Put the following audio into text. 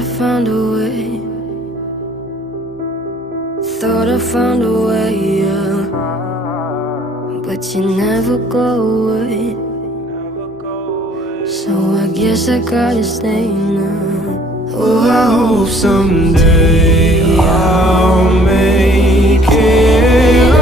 I found a way. Thought I found a way, yeah. But you never go away. So I guess I gotta stay now. Oh, I hope someday I'll make it